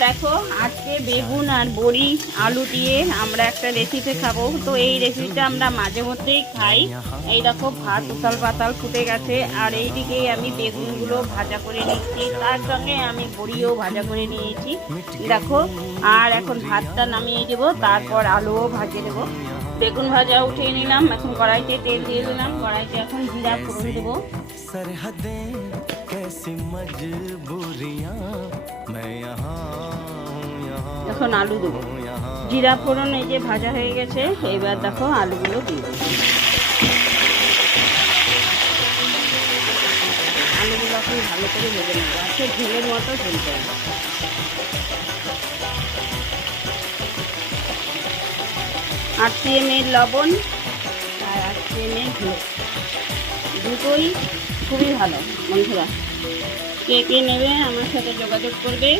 দেখো আজকে বেগুন আর বড়ি আলু দিয়ে আমরা একটা রেসিপি খাবো। তো এই রেসিপিটা আমরা মাঝে মধ্যেই খাই। এই দেখো ভাত উতাল পাতাল ফুটে গেছে, আর এইদিকে আমি বেগুনগুলো ভাজা করে নিচ্ছি, তার সঙ্গে আমি বড়িও ভাজা করে নিয়েছি দেখো। আর এখন ভাতটা নামিয়ে দেবো, তারপর আলুও ভাজে দেবো। বেগুন ভাজা উঠিয়ে নিলাম, এখন কড়াইতে তেল দিয়ে দিলাম, কড়াইতে এখন জিরা ফোড়ন দেবো। এখন আলু দেবো, জিরা ফোড়ন এই যে ভাজা হয়ে গেছে, এবার দেখো আলুগুলো দিয়ে দেবো। আলুগুলো এখন ভালো করে ভেজে নেবো, আজকে ঝোলের মতো ঝুলতে হবে। 8 ml লবণ আর 8 ml ঝোল, দুটোই খুবই ভালো বন্ধুরা। কে কে নেবে আমার সাথে যোগাযোগ করবে।